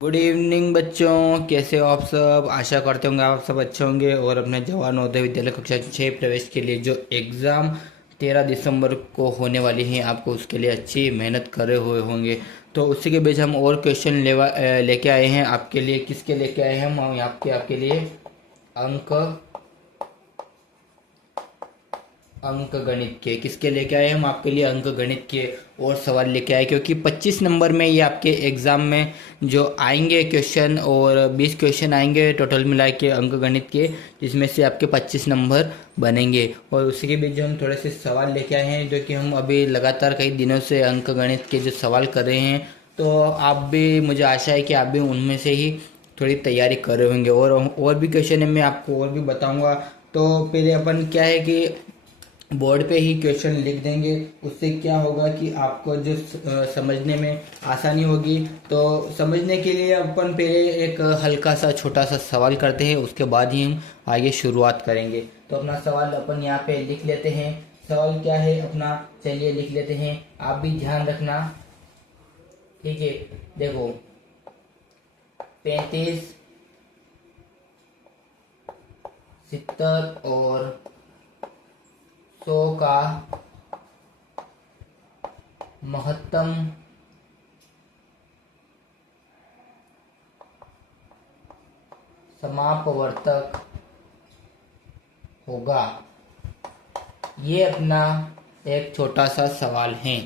Good evening बच्चों, कैसे हो आप सब। आशा करते होंगे आप सब अच्छे होंगे और अपने जवान नवोदय विद्यालय कक्षा 6 प्रवेश के लिए जो एग्ज़ाम 13 दिसंबर को होने वाली हैं आपको उसके लिए अच्छी मेहनत करे हुए होंगे। तो उसी के बीच हम और क्वेश्चन लेके आए हैं आपके लिए। किसके लेके आए हैं हम आपके लिए अंक अंक गणित के। किसके लेके आए हम आपके लिए अंक गणित के और सवाल लेके आए, क्योंकि 25 नंबर में ये आपके एग्ज़ाम में जो आएंगे क्वेश्चन, और 20 क्वेश्चन आएंगे टोटल मिला के अंक गणित के, जिसमें से आपके 25 नंबर बनेंगे। और उसी के बीच जो हम थोड़े से सवाल लेके आए हैं, जो कि हम अभी लगातार कई दिनों से अंक गणित के जो सवाल कर रहे हैं, तो आप भी, मुझे आशा है कि आप भी उनमें से ही थोड़ी तैयारी कर रहे होंगे। और भी क्वेश्चन है, मैं आपको और भी बताऊंगा। तो पहले अपन क्या है कि बोर्ड पे ही क्वेश्चन लिख देंगे। उससे क्या होगा कि आपको जो समझने में आसानी होगी। तो समझने के लिए अपन पहले एक हल्का सा छोटा सा सवाल करते हैं, उसके बाद ही हम आगे शुरुआत करेंगे। तो अपना सवाल अपन यहाँ पे लिख लेते हैं। सवाल क्या है अपना, चलिए लिख लेते हैं। आप भी ध्यान रखना, ठीक है। देखो, 35, 70 और 100 का महत्तम समापवर्तक होगा। ये अपना एक छोटा सा सवाल है।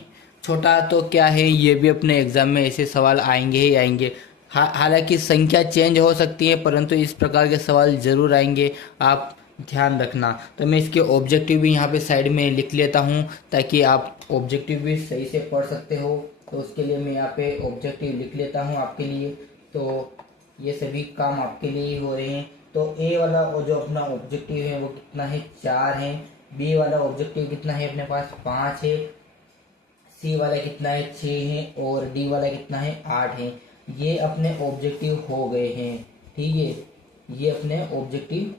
छोटा तो क्या है, ये भी अपने एग्जाम में ऐसे सवाल आएंगे ही आएंगे। हालांकि संख्या चेंज हो सकती है, परंतु इस प्रकार के सवाल जरूर आएंगे, आप ध्यान रखना। तो मैं इसके ऑब्जेक्टिव भी यहाँ पे साइड में लिख लेता हूँ, ताकि आप ऑब्जेक्टिव भी सही से पढ़ सकते हो। तो उसके लिए मैं यहाँ पे ऑब्जेक्टिव लिख लेता हूँ आपके लिए। तो ये सभी काम आपके लिए ही हो रहे हैं। तो ए वाला वो जो अपना ऑब्जेक्टिव है वो कितना है, 4 है। बी वाला ऑब्जेक्टिव कितना है अपने पास, 5 है। सी वाला कितना है, 6 है। और डी वाला कितना है, 8 है। ये अपने ऑब्जेक्टिव हो गए हैं, ठीक है। ये अपने ऑब्जेक्टिव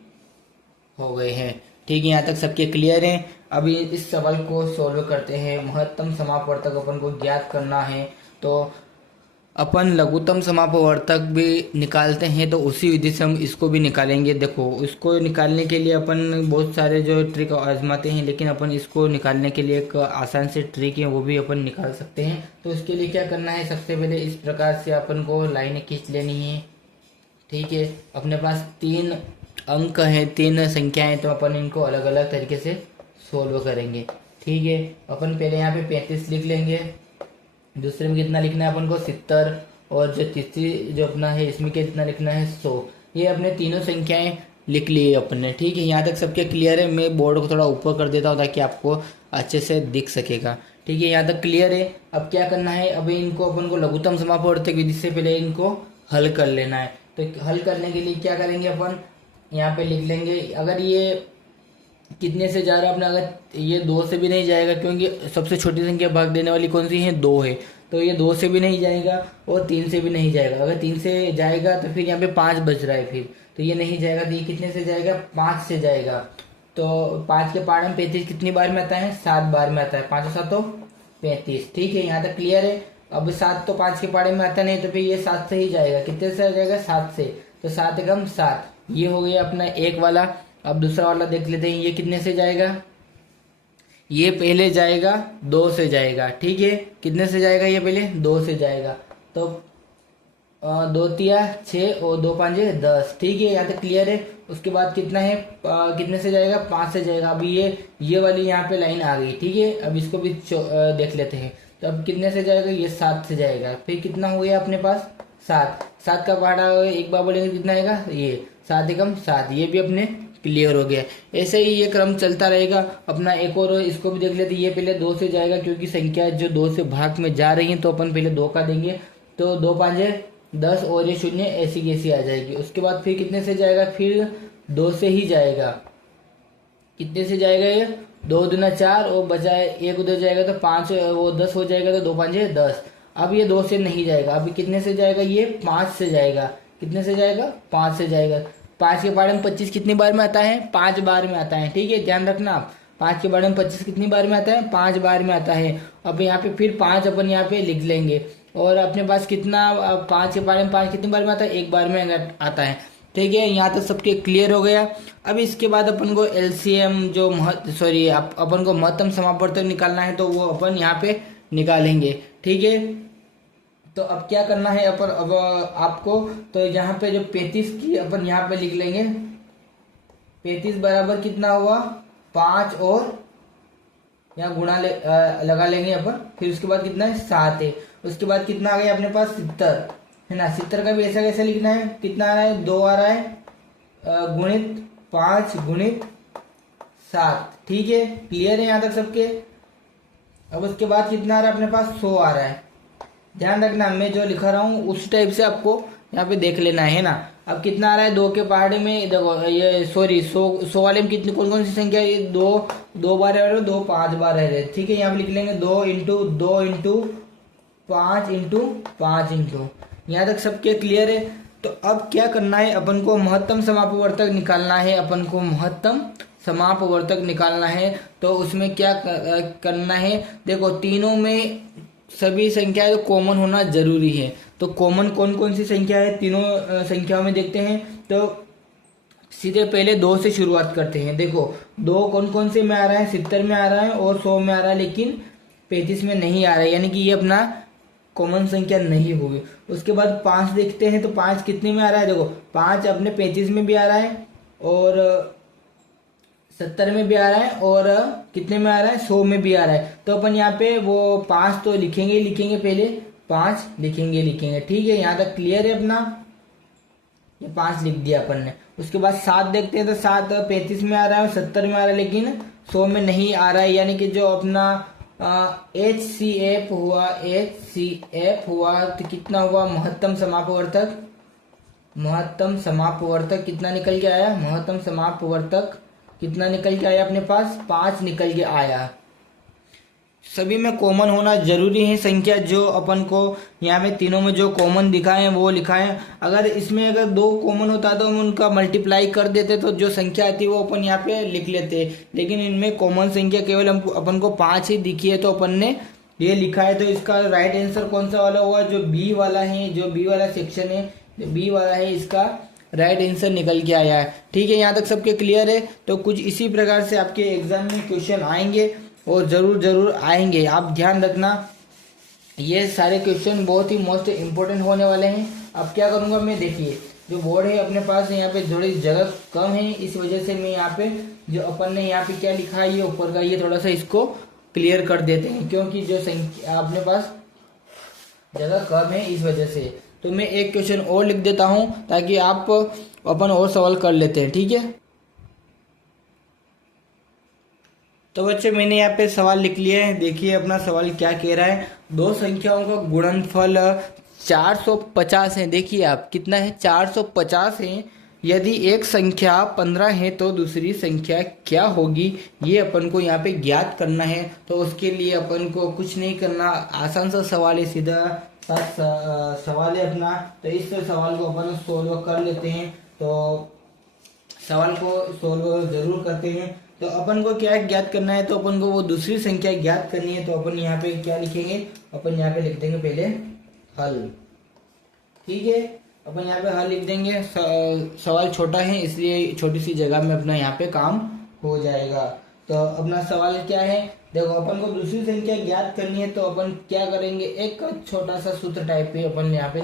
हो गए हैं, ठीक है। यहाँ तक सबके क्लियर हैं। अभी इस सवाल को सॉल्व करते हैं। महत्तम समापवर्तक अपन को ज्ञात करना है। तो अपन लघुत्तम समापवर्तक भी निकालते हैं, तो उसी विधि से हम इसको भी निकालेंगे। देखो, इसको निकालने के लिए अपन बहुत सारे जो ट्रिक आजमाते हैं, लेकिन अपन इसको निकालने के लिए एक आसान से ट्रिक है, वो भी अपन निकाल सकते हैं। तो इसके लिए क्या करना है, सबसे पहले इस प्रकार से अपन को लाइन खींच लेनी है, ठीक है। अपने पास 3 अंक हैं, 3 संख्याएं, तो अपन इनको अलग अलग तरीके से सोल्व करेंगे, ठीक है। अपन पहले यहाँ पे 35 लिख लेंगे। दूसरे में कितना लिखना है अपन को, 70। और जो तीसरी जो अपना है, इसमें कितना लिखना है, 100। ये अपने तीनों संख्याएं लिख ली अपन ने, ठीक है। यहाँ तक सबके क्लियर है। मैं बोर्ड को थोड़ा ऊपर कर देता हूँ ताकि आपको अच्छे से दिख सकेगा, ठीक है। यहाँ तक क्लियर है। अब क्या करना है, अभी इनको अपन को लघुत्तम समापवर्तक विधि से पहले इनको हल कर लेना है। तो हल करने के लिए क्या करेंगे, अपन यहाँ पे लिख लेंगे। अगर ये कितने से जा रहा है अपना, अगर ये 2 से भी नहीं जाएगा, क्योंकि सबसे छोटी संख्या भाग देने वाली कौन सी है, 2 है। तो ये 2 से भी नहीं जाएगा और 3 से भी नहीं जाएगा। अगर 3 से जाएगा तो फिर यहाँ पे 5 बच रहा है, फिर तो ये नहीं जाएगा। तो ये कितने से जाएगा, 5 से जाएगा। तो 5 के पार में 35 कितनी बार में आता है, 7 बार में आता है। 5 और 7 तो 35, ठीक है। यहाँ तक क्लियर है। अब 7 तो 5 के पारे में आता नहीं, तो फिर ये 7 से ही जाएगा। कितने से जाएगा, 7 से। तो 7 एकम 7, ये हो गया अपना एक वाला। अब दूसरा वाला देख लेते हैं, ये कितने से जाएगा। ये पहले जाएगा 2 से जाएगा, ठीक है। कितने से जाएगा, ये पहले 2 से जाएगा। तो 2 तिया 6 और 2 पांचे 10, ठीक है। यहाँ तक क्लियर है। उसके बाद कितना है, कितने से जाएगा, 5 से जाएगा। अभी ये वाली यहाँ पे लाइन आ गई, ठीक है। अब इसको भी देख लेते हैं। तो अब कितने से जाएगा, ये 7 से जाएगा। फिर कितना हो गया अपने पास, 7। 7 का पहाड़ा एक बार बोलेंगे कितना आएगा, ये 7 एकम 7। ये भी अपने क्लियर हो गया। ऐसे ही ये क्रम चलता रहेगा अपना। एक और इसको भी देख लेते। ये पहले 2 से जाएगा, क्योंकि संख्या जो 2 से भाग में जा रही है, तो अपन पहले 2 का देंगे। तो 2 पांचे 10 और ये 0 ऐसी की ऐसी आ जाएगी। उसके बाद फिर कितने से जाएगा, फिर 2 से ही जाएगा। कितने से जाएगा, ये 2 दूना 4 और बजाय एक उधर जाएगा तो 5 वो 10 हो जाएगा। तो 2 पांचे 10। अब ये 2 से नहीं जाएगा। अभी कितने से जाएगा, ये 5 से जाएगा। कितने से जाएगा, 5 से जाएगा। 5 के बारे में 25 कितनी बार में आता है, 5 बार में आता है, ठीक है। ध्यान रखना आप। 5 के बारे में 25 कितनी बार में आता है, 5 बार में आता है। अब यहाँ पे फिर 5 अपन यहाँ पे लिख लेंगे। और अपने पास कितना 5 के बारे में 5 कितनी बार में आता है, एक बार में आता है। ठीक है, यहाँ तक सबके क्लियर हो गया। अब इसके बाद अपन को एलसीएम जो अपन को महत्तम समापवर्तक निकालना है, तो वो अपन यहाँ पे निकालेंगे। ठीक है, तो अब क्या करना है अपन अब आपको, तो यहाँ पे जो 35 की अपन यहाँ पे लिख लेंगे। 35 बराबर कितना हुआ, 5 और यहाँ लगा लेंगे अपन। फिर उसके बाद कितना है, 7 है। उसके बाद कितना आ गया अपने पास, 70 है ना। 70 का भी ऐसा कैसे लिखना है, कितना आ रहा है, 2 आ रहा है, गुणित 5 गुणित 7। ठीक है, क्लियर है यहाँ तक सबके। अब उसके बाद कितना आ रहा है अपने पास, 100 आ रहा है। ध्यान रखना, मैं जो लिखा रहा हूँ उस टाइप से आपको यहाँ पे देख लेना है ना। अब कितना आ रहा है, 2 के पहाड़े में देखो, ये 100 वाले में कितनी कौन कौन सी संख्या है, ये 2 बार है, 2 5 बार है। ठीक है, यहाँ पे लिख लेंगे 2 इंटू 2 इंटू 5 इंटू 5 इंटू। यहाँ तक सबके क्लियर है। तो अब क्या करना है, अपन को महत्तम समापवर्तक निकालना है। अपन को महत्तम समापवर्तक निकालना है, तो उसमें क्या करना है, देखो तीनों में सभी संख्याएं कॉमन होना जरूरी है। तो कॉमन कौन कौन सी संख्या है, तीनों संख्याओं में देखते हैं। तो सीधे पहले 2 से शुरुआत करते हैं। देखो 2 कौन कौन से में आ रहा है, 70 में आ रहा है और 100 में आ रहा है, लेकिन 35 में नहीं आ रहा है, यानी कि ये अपना कॉमन संख्या नहीं होगी। उसके बाद 5 देखते हैं, तो 5 कितने में आ रहा है, देखो 5 अपने 35 में भी आ रहा है और 70 में भी आ रहा है और कितने में आ रहा है, 100 में भी आ रहा है। तो अपन यहाँ पे वो 5 तो लिखेंगे पहले 5 लिखेंगे। ठीक है, यहाँ तक क्लियर है अपना, ये 5 लिख दिया अपन ने। उसके बाद 7 देखते हैं, तो 7 35 में आ रहा है और 70 में आ रहा है, लेकिन 100 में नहीं आ रहा है, यानी कि जो अपना HCF हुआ तो कितना हुआ, महत्तम समापवर्तक कितना निकल के आया, महत्तम समापवर्तक कितना निकल के आया अपने पास, 5 निकल के आया। सभी में कॉमन होना जरूरी है संख्या, जो अपन को यहाँ में तीनों में जो कॉमन दिखाए वो लिखाएं। अगर इसमें अगर 2 कॉमन होता तो हम उनका मल्टीप्लाई कर देते, तो जो संख्या आती है वो अपन यहाँ पे लिख लेते। लेकिन इनमें कॉमन संख्या केवल अपन को 5 ही दिखी है, तो अपन ने ये लिखा है। तो इसका राइट आंसर कौन सा वाला हुआ, जो बी वाला है, जो बी वाला सेक्शन है, जो बी वाला है, इसका राइट आंसर निकल के आया है। ठीक है, यहाँ तक सबके क्लियर है। तो कुछ इसी प्रकार से आपके एग्जाम में क्वेश्चन आएंगे और जरूर आएंगे। आप ध्यान रखना, ये सारे क्वेश्चन बहुत ही मोस्ट इम्पोर्टेंट होने वाले हैं। अब क्या करूँगा मैं, देखिए जो बोर्ड है अपने पास यहाँ पे थोड़ी जगह कम है, इस वजह से मैं यहाँ पे जो अपन ने यहाँ पे क्या लिखा है, ये ऊपर का ये थोड़ा सा इसको क्लियर कर देते हैं, क्योंकि जो संख्या अपने पास जगह कम है इस वजह से। तो मैं एक क्वेश्चन और लिख देता हूँ ताकि आप अपन और सवाल कर लेते हैं। ठीक है, तो बच्चे मैंने यहाँ पे सवाल लिख लिया है। देखिए अपना सवाल क्या कह रहा है, 2 संख्याओं का गुणनफल 450 है। देखिए आप कितना है, 450 है। यदि एक संख्या 15 है तो दूसरी संख्या क्या होगी, ये अपन को यहाँ पे ज्ञात करना है। तो उसके लिए अपन को कुछ नहीं करना, आसान सा सवाल है, सीधा सा सवाल है अपना। तो इस सवाल को अपन सोल्व कर लेते हैं। तो सवाल को सोल्व जरूर करते हैं। तो अपन को क्या ज्ञात करना है, तो अपन को वो दूसरी संख्या ज्ञात करनी है। तो अपन यहाँ पे क्या लिखेंगे, अपन यहाँ पे लिख देंगे पहले हल। ठीक है, अपन यहाँ पे हल लिख देंगे। सवाल छोटा है इसलिए छोटी सी जगह में अपना यहाँ पे काम हो जाएगा। तो अपना सवाल क्या है, देखो अपन को दूसरी संख्या ज्ञात करनी है। तो अपन क्या करेंगे, एक छोटा सा सूत्र टाइप पे अपन यहाँ पे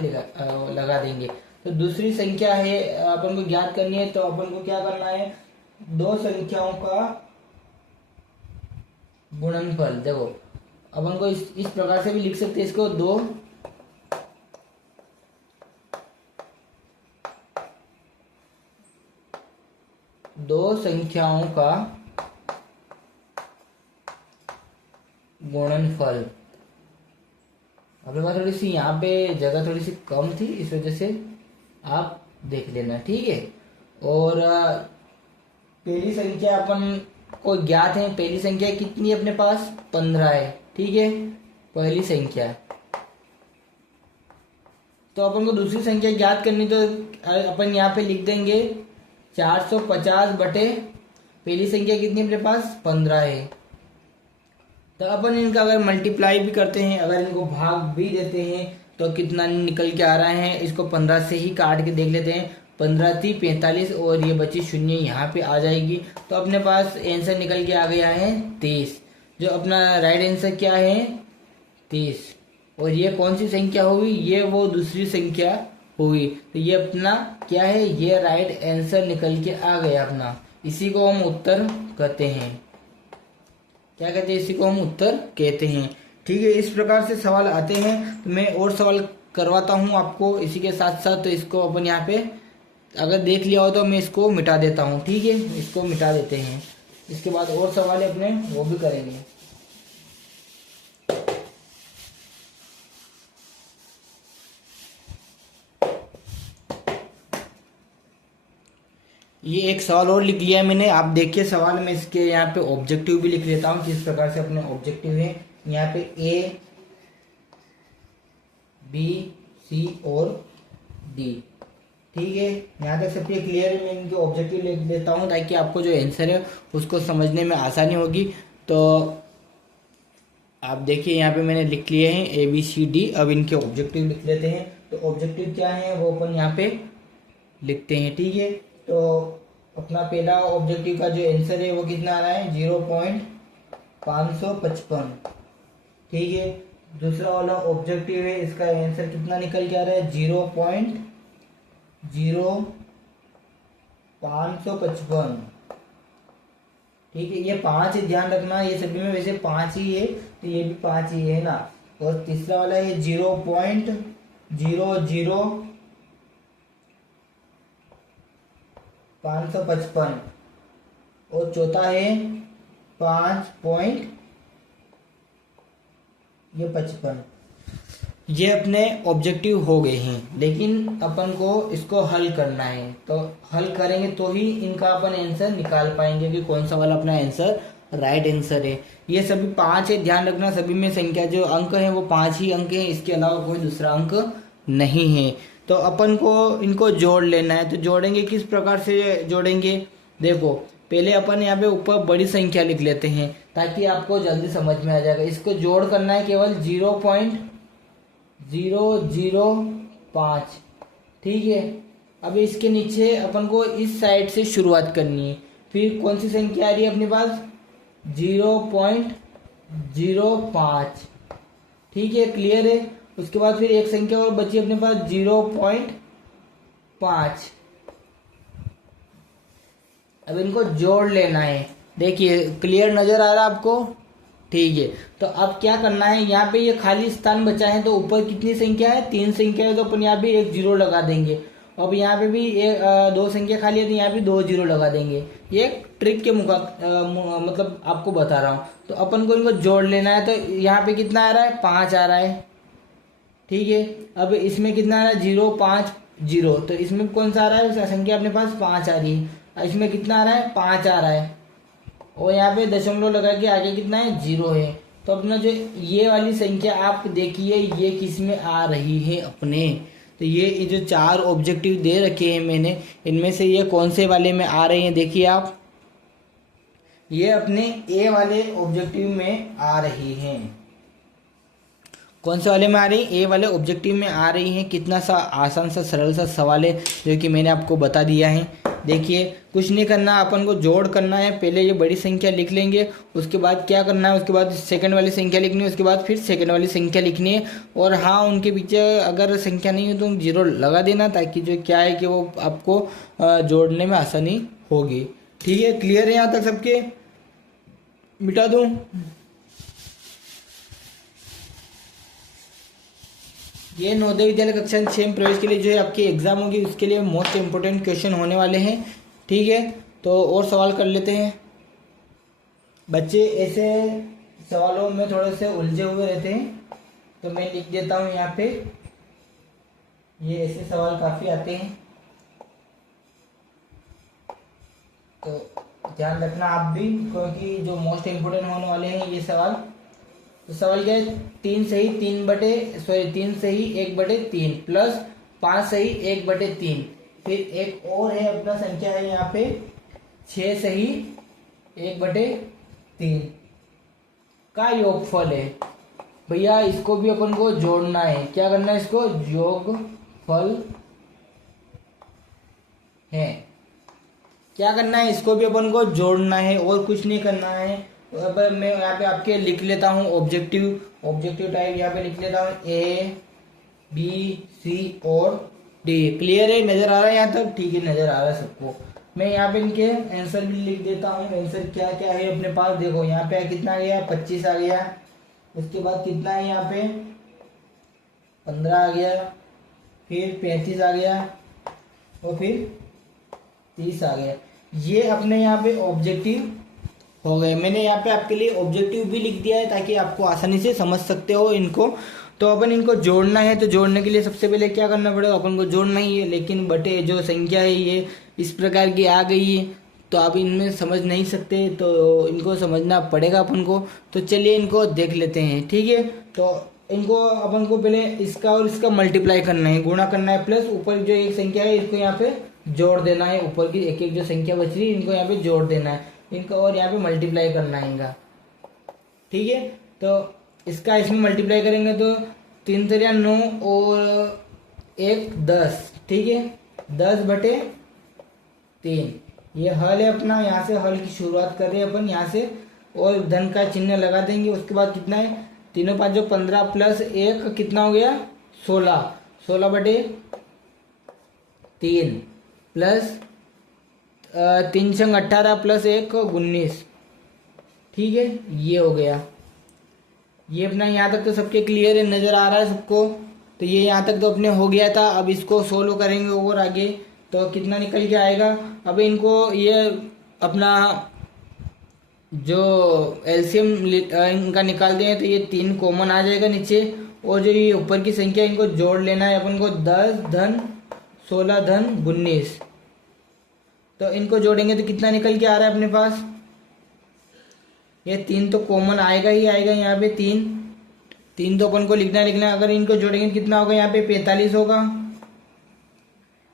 लगा देंगे। तो दूसरी संख्या है अपन को ज्ञात करनी है, तो अपन को क्या करना है, 2 संख्याओं का गुणनफल। देखो अपन को इस प्रकार से भी लिख सकते हैं इसको, 2 संख्याओं का गुणनफल। अपने पास थोड़ी सी यहाँ पे जगह थोड़ी सी कम थी, इस वजह से आप देख लेना। ठीक है, और पहली संख्या अपन को ज्ञात है, पहली संख्या कितनी है अपने पास, 15 है। ठीक है, पहली संख्या। तो अपन को दूसरी संख्या ज्ञात करनी, तो अपन यहाँ पे लिख देंगे 450 बटे पहली संख्या कितनी अपने पास, 15 है। तो अपन इनका अगर मल्टीप्लाई भी करते हैं, अगर इनको भाग भी देते हैं तो कितना निकल के आ रहा है, इसको 15 से ही काट के देख लेते हैं। 15 थी 45 और ये बची शून्य यहाँ पे आ जाएगी। तो अपने पास आंसर निकल के आ गया है 23। जो अपना राइट आंसर क्या है 23। और ये कौन सी संख्या होगी, ये वो दूसरी संख्या होगी। तो ये अपना क्या है, ये राइट आंसर निकल के आ गया अपना। इसी को हम उत्तर कहते हैं। क्या कहते हैं, इसी को हम उत्तर कहते हैं। ठीक है, इस प्रकार से सवाल आते हैं। तो मैं और सवाल करवाता हूँ आपको इसी के साथ साथ। तो इसको अपन यहाँ पे अगर देख लिया हो तो मैं इसको मिटा देता हूँ। ठीक है, इसको मिटा देते हैं। इसके बाद और सवाल अपने वो भी करेंगे। ये एक सवाल और लिख लिया है मैंने, आप देखिए सवाल में। इसके यहाँ पे ऑब्जेक्टिव भी लिख लेता हूँ किस प्रकार से अपने ऑब्जेक्टिव है। यहाँ पे ए बी सी और डी। ठीक है, यहाँ तक सबके क्लियर है। मैं इनके ऑब्जेक्टिव लिख देता हूँ ताकि आपको जो आंसर है उसको समझने में आसानी होगी। तो आप देखिए यहाँ पे मैंने लिख लिए हैं ए बी सी डी। अब इनके ऑब्जेक्टिव लिख लेते हैं। तो ऑब्जेक्टिव क्या है वो अपन यहाँ पे लिखते हैं। ठीक है, तो अपना पहला ऑब्जेक्टिव का जो आंसर है वो कितना आ रहा है 0.555। ठीक है, दूसरा वाला ऑब्जेक्टिव है, इसका आंसर कितना निकल के आ रहा है 0.0555। ठीक है, ये 5 है, ध्यान रखना। ये सभी में वैसे 5 ही है, तो ये भी 5 ही है ना। और तीसरा वाला है 0.00555 और चौथा है 5.55। ये अपने ऑब्जेक्टिव हो गए हैं, लेकिन अपन को इसको हल करना है। तो हल करेंगे तो ही इनका अपन आंसर निकाल पाएंगे कि कौन सा वाला अपना आंसर राइट आंसर है। ये सभी 5 है, ध्यान रखना। सभी में संख्या जो अंक है वो 5 ही अंक है, इसके अलावा कोई दूसरा अंक नहीं है। तो अपन को इनको जोड़ लेना है। तो जोड़ेंगे किस प्रकार से जोड़ेंगे, देखो पहले अपन यहाँ पे ऊपर बड़ी संख्या लिख लेते हैं ताकि आपको जल्दी समझ में आ जाएगा। इसको जोड़ करना है केवल 0.005। ठीक है, अब इसके नीचे अपन को इस साइड से शुरुआत करनी है। फिर कौन सी संख्या आ रही है अपने पास 0.05। ठीक है, क्लियर है। उसके बाद फिर एक संख्या और बची अपने पास 0.5। अब इनको जोड़ लेना है। देखिए क्लियर नजर आ रहा है आपको। ठीक है, तो अब क्या करना है, यहाँ पे ये खाली स्थान बचा है तो ऊपर कितनी संख्या है 3 संख्या है, तो अपन यहाँ पे एक 0 लगा देंगे। अब यहाँ पे भी 2 संख्या खाली है तो यहाँ पे 2 0 लगा देंगे। ये एक ट्रिक के मतलब आपको बता रहा हूँ। तो अपन को इनको जोड़ लेना है। तो यहाँ पे कितना आ रहा है 5 आ रहा है। ठीक है, अब इसमें कितना आ रहा है 050। तो इसमें कौन सा आ रहा है संख्या अपने पास 5 आ रही है। इसमें कितना आ रहा है 5 आ रहा है। और यहाँ पे दशमलव लगा के आगे कितना है 0 है। तो अपना जो ये वाली संख्या आप देखिए ये किस में आ रही है अपने। तो ये जो 4 ऑब्जेक्टिव दे रखे हैं मैंने, इनमें से ये कौन से वाले में आ रहे हैं देखिए आप। ये अपने ए वाले ऑब्जेक्टिव में आ रही हैं। कौन से वाले में आ रही है, ए वाले ऑब्जेक्टिव में आ रही हैं। कितना सा आसान सा सरल सा सवाल है जो कि मैंने आपको बता दिया है। देखिए कुछ नहीं करना, अपन को जोड़ करना है। पहले ये बड़ी संख्या लिख लेंगे, उसके बाद क्या करना है, उसके बाद सेकंड वाली संख्या लिखनी है, उसके बाद फिर सेकंड वाली संख्या लिखनी है। और हाँ, उनके पीछे अगर संख्या नहीं हो तो 0 लगा देना, ताकि जो क्या है कि वो आपको जोड़ने में आसानी होगी। ठीक है, क्लियर है यहाँ तक सबके, मिटा दूँ। ये नवोदय विद्यालय कक्षा 6 में प्रवेश के लिए जो है आपकी एग्जाम होगी, उसके लिए मोस्ट इम्पोर्टेंट क्वेश्चन होने वाले हैं। ठीक है, तो और सवाल कर लेते हैं। बच्चे ऐसे सवालों में थोड़े से उलझे हुए रहते हैं, तो मैं लिख देता हूँ यहाँ पे। ये ऐसे सवाल काफ़ी आते हैं, तो ध्यान रखना आप भी, क्योंकि जो मोस्ट इम्पोर्टेंट होने वाले हैं ये सवाल। तो सवाल क्या है, 3 सही 1/3 प्लस 5 सही 1/3। फिर एक और है अपना संख्या है यहाँ पे 6 सही 1/3। का योगफल है। भैया इसको भी अपन को जोड़ना है, क्या करना है, इसको योगफल है, क्या करना है, इसको भी अपन को जोड़ना है और कुछ नहीं करना है। अब मैं यहाँ पे आपके लिख लेता हूँ ऑब्जेक्टिव टाइप, यहाँ पे लिख लेता हूँ ए बी सी और डी। क्लियर है, नजर आ रहा है यहाँ तक, ठीक है, नजर आ रहा है सबको। मैं यहाँ पे इनके आंसर भी लिख देता हूँ, आंसर क्या क्या है अपने पास। देखो यहाँ पे कितना आ गया, 25 आ गया। उसके बाद कितना है यहाँ पे, 15 आ गया, फिर 35 आ गया और फिर 30 आ गया। ये अपने यहाँ पे ऑब्जेक्टिव हो गए। मैंने यहाँ पे आपके लिए ऑब्जेक्टिव भी लिख दिया है ताकि आपको आसानी से समझ सकते हो इनको। तो अपन इनको जोड़ना है, तो जोड़ने के लिए सबसे पहले क्या करना पड़ेगा, अपन को जोड़ना ही है। लेकिन बटे जो संख्या है ये इस प्रकार की आ गई है, तो आप इनमें समझ नहीं सकते, तो इनको समझना पड़ेगा अपन को। तो चलिए इनको देख लेते हैं, ठीक है। तो इनको अपन को पहले इसका और इसका मल्टीप्लाई करना है, गुणा करना है, प्लस ऊपर जो एक संख्या है इसको यहाँ पे जोड़ देना है। ऊपर की एक एक जो संख्या बच रही है इनको यहाँ पे जोड़ देना है इनका, और यहाँ पे मल्टीप्लाई करना है इनका, ठीक है। तो इसका इसमें मल्टीप्लाई करेंगे तो 3 3 9 और 1 10, ठीक है, 10/3। ये हल है अपना, यहाँ से हल की शुरुआत कर रहे हैं अपन यहाँ से, और धन का चिन्ह लगा देंगे। उसके बाद कितना है, 3 5 जो 15 प्लस 1 कितना हो गया, 16, 16/3 प्लस 3 संग 18 प्लस 1 19, ठीक है, ये हो गया। ये अपना यहाँ तक तो सबके क्लियर है, नजर आ रहा है सबको। तो ये यहाँ तक तो अपने हो गया था। अब इसको सोल्व करेंगे और आगे, तो कितना निकल के आएगा। अब इनको ये अपना जो एलसीएम इनका निकाल दें तो ये 3 कॉमन आ जाएगा नीचे, और जो ये ऊपर की संख्या इनको जोड़ लेना है अपन को, 10 धन 16 धन 19। तो इनको जोड़ेंगे तो कितना निकल के आ रहा है अपने पास, ये 3 तो कॉमन आएगा ही आएगा यहाँ पे, 3 तो अपन को लिखना है। अगर इनको जोड़ेंगे तो कितना होगा, यहाँ पे 45 होगा,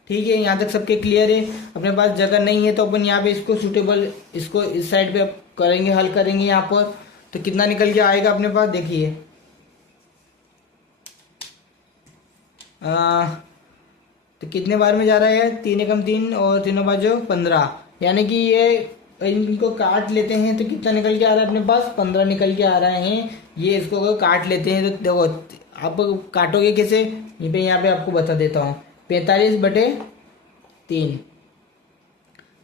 ठीक है। यहाँ तक सबके क्लियर है। अपने पास जगह नहीं है तो अपन यहाँ पे इसको सूटेबल, इसको इस साइड पे करेंगे, हल करेंगे यहाँ पर। तो कितना निकल के आएगा अपने पास, देखिए तो कितने बार में जा रहा है, 3 एकम 3 और 3 5 15, यानी कि ये इनको काट लेते हैं तो कितना निकल के आ रहा है अपने पास, 15 निकल के आ रहे हैं। ये इसको काट लेते हैं तो देखो आप काटोगे कैसे, यहाँ पे आपको बता देता हूँ। 45/3,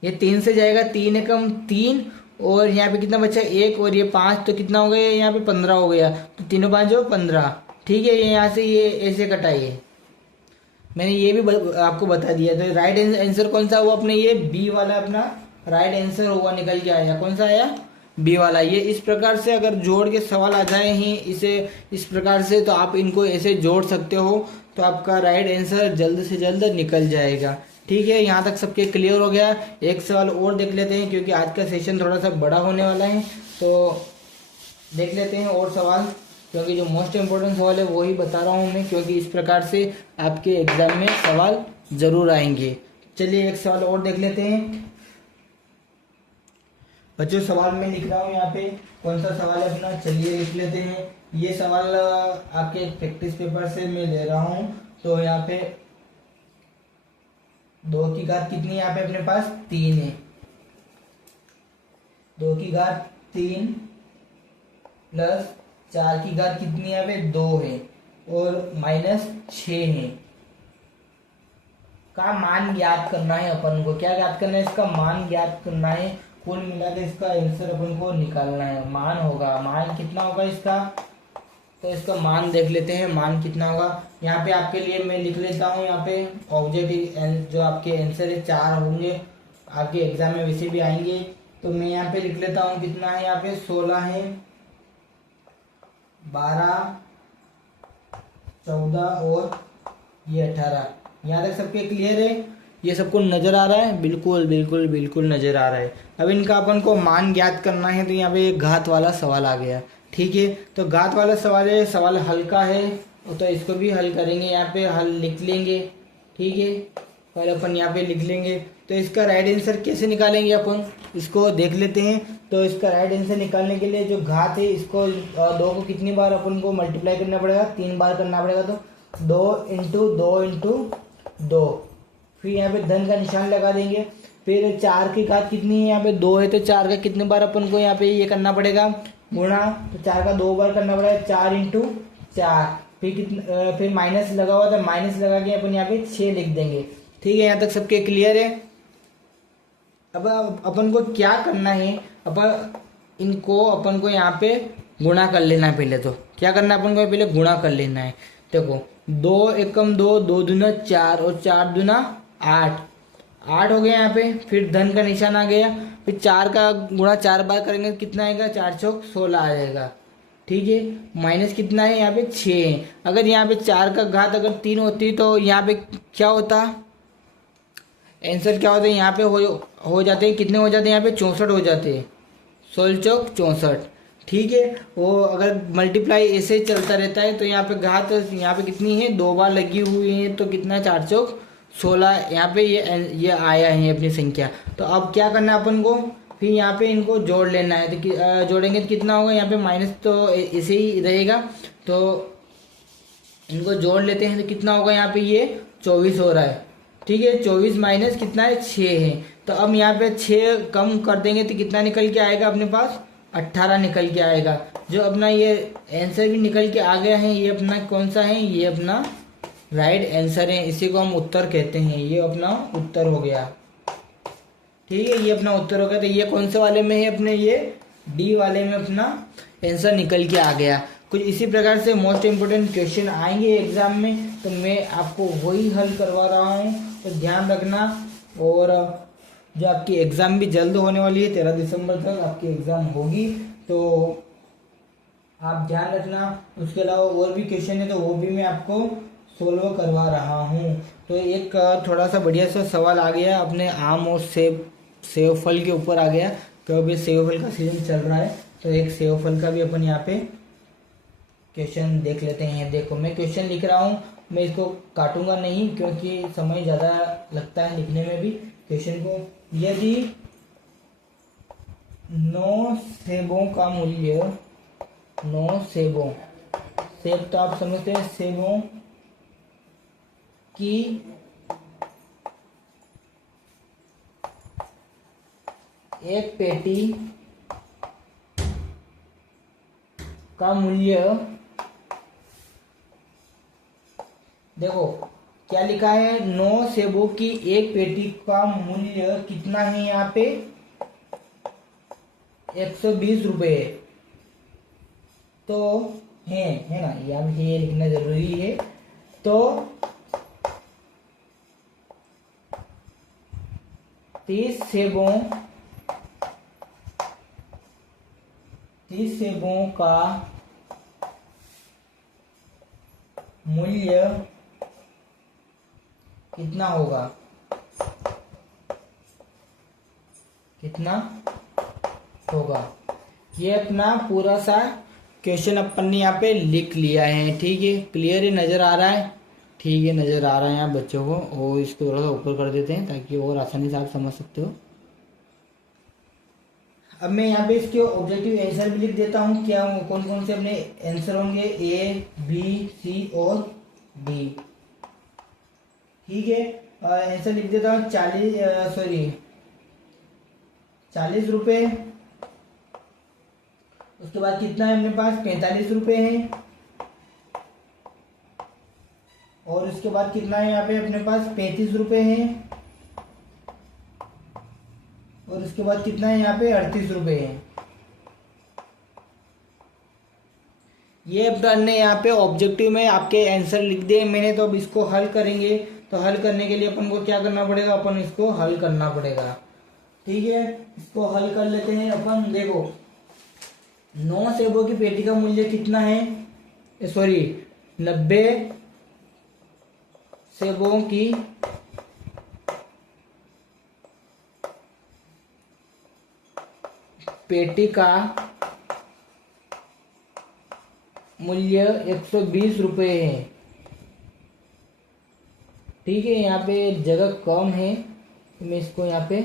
ये 3 से जाएगा, 3 एकम 3 और यहाँ पे कितना बचा, 1 और ये 5, तो कितना हो गया, यहाँ पे 15 हो गया। तो 3 5 15, ठीक है। ये यहाँ से ये ऐसे कटाइए, मैंने ये भी आपको बता दिया। तो राइट आंसर कौन सा हुआ अपने, ये बी वाला अपना राइट आंसर हुआ, निकल के आया। कौन सा आया, बी वाला। ये इस प्रकार से अगर जोड़ के सवाल आ जाए हैं इसे इस प्रकार से, तो आप इनको ऐसे जोड़ सकते हो, तो आपका राइट आंसर जल्द से जल्द निकल जाएगा, ठीक है। यहाँ तक सबके क्लियर हो गया। एक सवाल और देख लेते हैं क्योंकि आज का सेशन थोड़ा सा बड़ा होने वाला है, तो देख लेते हैं और सवाल, क्योंकि जो मोस्ट इम्पोर्टेंट सवाल है वही बता रहा हूँ मैं, क्योंकि इस प्रकार से आपके एग्जाम में सवाल जरूर आएंगे। चलिए एक सवाल और देख लेते हैं बच्चों। सवाल मैं लिख रहा हूँ यहाँ पे, कौन सा सवाल है अपना, चलिए लिख लेते हैं। ये सवाल आपके प्रैक्टिस पेपर से मैं ले रहा हूँ। तो यहाँ पे 2 की घात कितनी है, यहाँ पे अपने पास 3 है, 2 की घात 3 प्लस 4 की घात कितनी है, यहाँ पे 2 है, और -6 है का मान ज्ञात करना है अपन को। क्या ज्ञात करना है, इसका मान ज्ञात करना है। कुल मिलाकर इसका आंसर अपन को निकालना है। मान होगा, मान कितना होगा इसका, तो इसका मान देख लेते हैं, मान कितना होगा। यहाँ पे आपके लिए मैं लिख लेता हूँ, यहाँ पे ऑब्जेक्टिव जो आपके आंसर है 4 होंगे, आपके एग्जाम में वैसे भी आएंगे। तो मैं यहाँ पे लिख लेता हूँ, कितना है यहाँ पे 16 है, 12 14 और ये 18। यहाँ तक सबके क्लियर है, ये सबको नजर आ रहा है, बिल्कुल बिल्कुल बिल्कुल नजर आ रहा है। अब इनका अपन को मान ज्ञात करना है, तो यहाँ पे एक घात वाला सवाल आ गया, ठीक है। तो घात वाला सवाल है, सवाल हल्का है, तो इसको भी हल करेंगे, यहाँ पे हल लिख लेंगे, ठीक है। पहले अपन यहाँ पे लिख लेंगे। तो इसका राइट आंसर कैसे निकालेंगे अपन, इसको देख लेते हैं। तो इसका राइट आंसर निकालने के लिए जो घात है इसको 2 को कितनी बार अपन को मल्टीप्लाई करना पड़ेगा, 3 बार करना पड़ेगा। तो 2 इंटू 2 इंटू 2, फिर यहाँ पे धन का निशान लगा देंगे। फिर 4 की घात कितनी है, यहाँ पे 2 है तो 4 का कितने बार अपन को यहाँ पे ये करना पड़ेगा गुणा, तो 4 का 2 बार करना पड़ेगा, 4 इंटू 4। फिर कितना, फिर माइनस लगा हुआ था, माइनस लगा के अपन यहाँ पे 6 लिख देंगे। ठीक है, यहाँ तक सबके क्लियर है। अब अपन को क्या करना है, अपन को यहाँ पे गुणा कर लेना है। पहले तो क्या करना है अपन को, पहले गुणा कर लेना है। देखो 2 एकम 2, 2 दूना 4 और 4 दूना 8, 8 हो गया यहाँ पे। फिर धन का निशान आ गया। फिर 4 का गुणा 4 बार करेंगे कितना आएगा, 4 चौक 16 आ जाएगा। ठीक है, माइनस कितना है यहाँ पे 6 है। अगर यहाँ पे 4 का घात अगर 3 होती तो यहाँ पे क्या होता, आंसर क्या होता है, यहाँ पे हो जाते हैं कितने हो जाते हैं, यहाँ पे 64 हो जाते हैं, 16 चौक 64। ठीक है, वो अगर मल्टीप्लाई ऐसे चलता रहता है तो यहाँ पे घात यहाँ पे कितनी है, 2 बार लगी हुई है तो कितना 4 चौक 16, यहाँ पे ये आया है अपनी संख्या। तो अब क्या करना है अपन को, फिर यहाँ पे इनको जोड़ लेना है। तो जोड़ेंगे तो कितना होगा, यहाँ पे माइनस तो ऐसे ही रहेगा, तो इनको जोड़ लेते हैं। तो कितना होगा, यहाँ पे ये 24 हो रहा है। ठीक है, 24 माइनस कितना है, 6 है। तो अब यहाँ पे 6 कम कर देंगे तो कितना निकल के आएगा अपने पास, 18 निकल के आएगा। जो अपना ये आंसर भी निकल के आ गया है, ये अपना कौन सा है, ये अपना राइट आंसर है। इसी को हम उत्तर कहते हैं, ये अपना उत्तर हो गया। ठीक है, ये अपना उत्तर हो गया। तो ये कौन से वाले में है अपने, ये डी वाले में अपना आंसर निकल के आ गया। कुछ इसी प्रकार से मोस्ट इम्पोर्टेंट क्वेश्चन आएंगे एग्जाम में, तो मैं आपको वही हल करवा रहा हूँ, तो ध्यान रखना। और जो आपकी एग्जाम भी जल्द होने वाली है, 13 दिसंबर तक आपकी एग्जाम होगी, तो आप ध्यान रखना। उसके अलावा और भी क्वेश्चन है तो वो भी मैं आपको सोल्व करवा रहा हूँ। तो एक थोड़ा सा बढ़िया सा सवाल आ गया अपने आम और सेब फल के ऊपर आ गया, तो अभी सेब फल का सीजन चल रहा है, तो एक सेब फल का भी अपन यहाँ पे क्वेश्चन देख लेते हैं। देखो मैं क्वेश्चन लिख रहा हूँ, मैं इसको काटूंगा नहीं क्योंकि समय ज़्यादा लगता है लिखने में भी क्वेश्चन को। यदि 9 सेबों का मूल्य, 9 सेबों, सेब तो आप समझते हैं, सेबों की एक पेटी का मूल्य, देखो क्या लिखा है, 9 सेबों की एक पेटी का मूल्य कितना है, यहाँ पे 120 रुपये तो है ना, यहाँ पे ये लिखना जरूरी है। तो 30 सेबों का मूल्य कितना होगा, कितना होगा। ये अपना पूरा सा क्वेश्चन अपन ने यहाँ पे लिख लिया है। ठीक है, क्लियर है, नजर आ रहा है। ठीक है, नजर आ रहा है यहाँ बच्चों को, और इसको थोड़ा सा ऊपर कर देते हैं ताकि और आसानी से आप समझ सकते हो। अब मैं यहाँ पे इसके ऑब्जेक्टिव आंसर भी लिख देता हूँ, क्या कौन कौन से अपने आंसर होंगे, ए बी सी और डी। ठीक है, आंसर लिख देता हूँ, 40 रुपये। उसके बाद कितना है अपने पास, 45 रुपये है। और उसके बाद कितना है यहाँ पे अपने पास, 35 रुपये है। और उसके बाद कितना है यहाँ पे, 38 रुपये है। ये अपन ने यहाँ पे ऑब्जेक्टिव में आपके आंसर लिख दिए मैंने। तो अब इसको हल करेंगे, तो हल करने के लिए अपन को क्या करना पड़ेगा, अपन इसको हल करना पड़ेगा। ठीक है, इसको हल कर लेते हैं अपन। देखो 9 सेबों की पेटी का मूल्य कितना है, 90 सेबों की पेटी का मूल्य 120 रुपये है। ठीक है, यहाँ पे जगह कम है तो मैं इसको यहाँ पे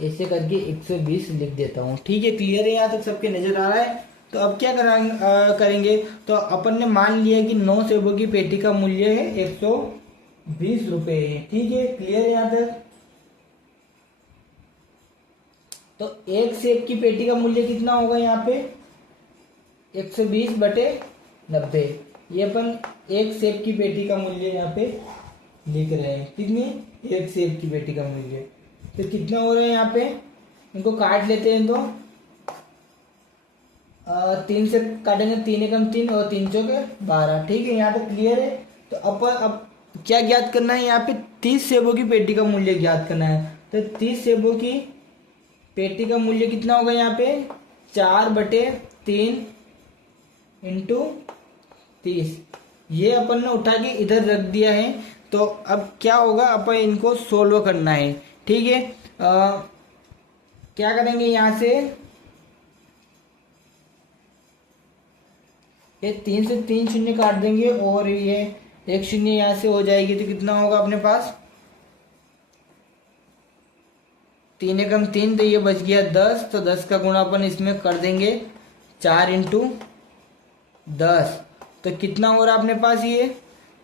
ऐसे करके 120 लिख देता हूँ। ठीक है, क्लियर है, यहाँ तक सबके नजर आ रहा है। तो अब क्या करेंगे, तो अपन ने मान लिया कि 9 सेबों की पेटी का मूल्य है 120 रुपए है। ठीक है, क्लियर है यहाँ तक। तो एक सेब की पेटी का मूल्य कितना होगा यहाँ पे 120/90। ये अपन एक सेब की पेटी का मूल्य यहाँ पे लिख रहे हैं। कितनी, एक सेब की पेटी का मूल्य तो कितना हो रहा है यहाँ पे, इनको काट लेते हैं। तो 3 से काटेंगे, 3 एकम 3 और 3 चौके 12। ठीक है, यहाँ तक क्लियर है। तो अब क्या ज्ञात करना है, यहाँ पे 30 सेबों की पेटी का मूल्य ज्ञात करना है। तो 30 सेबों की पेटी का मूल्य कितना होगा यहाँ पे 4/3 इंटू 30। ये अपन ने उठा के इधर रख दिया है। तो अब क्या होगा, अपन इनको सोल्व करना है। ठीक है, क्या करेंगे, यहाँ से ये 3 से 3 शून्य काट देंगे और ये 1 शून्य यहाँ से हो जाएगी। तो कितना होगा अपने पास 3 एकम 3, तो ये बच गया 10। तो 10 का गुणा अपन इसमें कर देंगे 4 इंटू 10। तो कितना हो रहा है अपने पास ये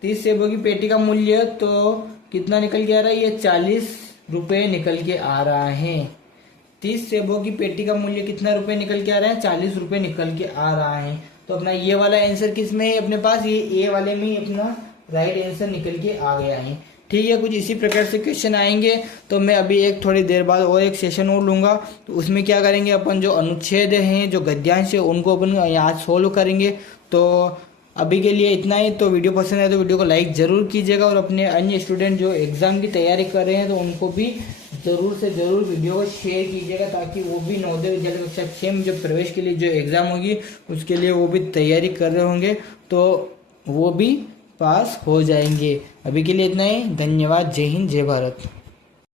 30 सेबों की पेटी का मूल्य, तो कितना निकल के आ रहा है, ये 40 रुपये निकल के आ रहा है। 30 सेबों की पेटी का मूल्य कितना रुपए निकल के आ रहा है, 40 रुपये निकल के आ रहा है। तो अपना ये वाला आंसर किस में है अपने पास, ये ए वाले में ही अपना राइट आंसर निकल के आ गया है। ठीक है, कुछ इसी प्रकार से क्वेश्चन आएंगे। तो मैं अभी एक थोड़ी देर बाद और एक सेशन और लूंगा। तो उसमें क्या करेंगे, अपन जो अनुच्छेद हैं, जो गद्यांश है, उनको अपन यहाँ सोल्व करेंगे। तो अभी के लिए इतना ही। तो वीडियो पसंद है तो वीडियो को लाइक ज़रूर कीजिएगा, और अपने अन्य स्टूडेंट जो एग्ज़ाम की तैयारी कर रहे हैं तो उनको भी ज़रूर से ज़रूर वीडियो को शेयर कीजिएगा, ताकि वो भी नवोदय विद्यालय कक्षा 6 में जो प्रवेश के लिए जो एग्ज़ाम होगी उसके लिए वो भी तैयारी कर रहे होंगे, तो वो भी पास हो जाएंगे। अभी के लिए इतना ही। धन्यवाद। जय हिंद, जय भारत।